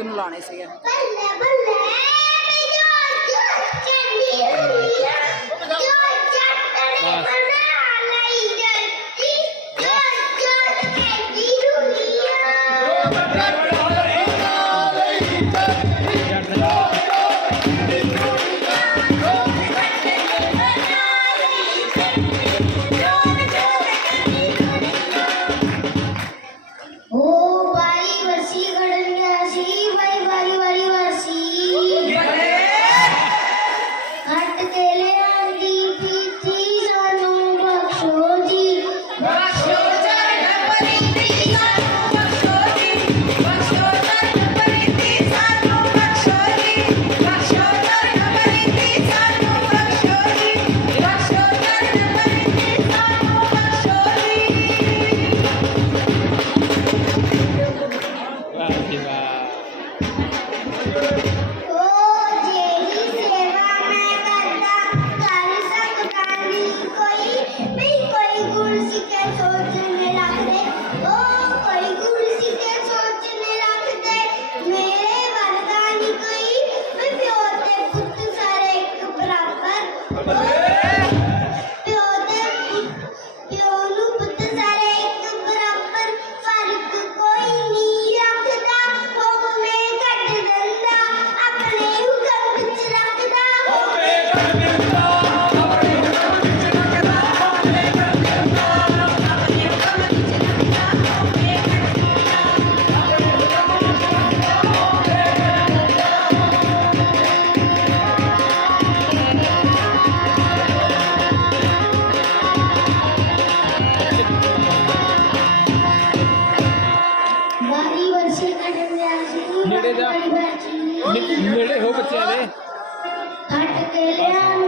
ਇੱਕ ਨੂੰ ਲਾਣੇ ਸੀਗੇ Thank you. जीवन ਬੜੀ ਵਰਸ਼ੀ ਕਰਨ ਦੇ ਆਸੀ ਨੇੜੇ ਜਾ ਨੇੜੇ ਹੋ ਬੱਚਿਆਂ ਦੇ ਹਟ ਕੇ ਲਿਆ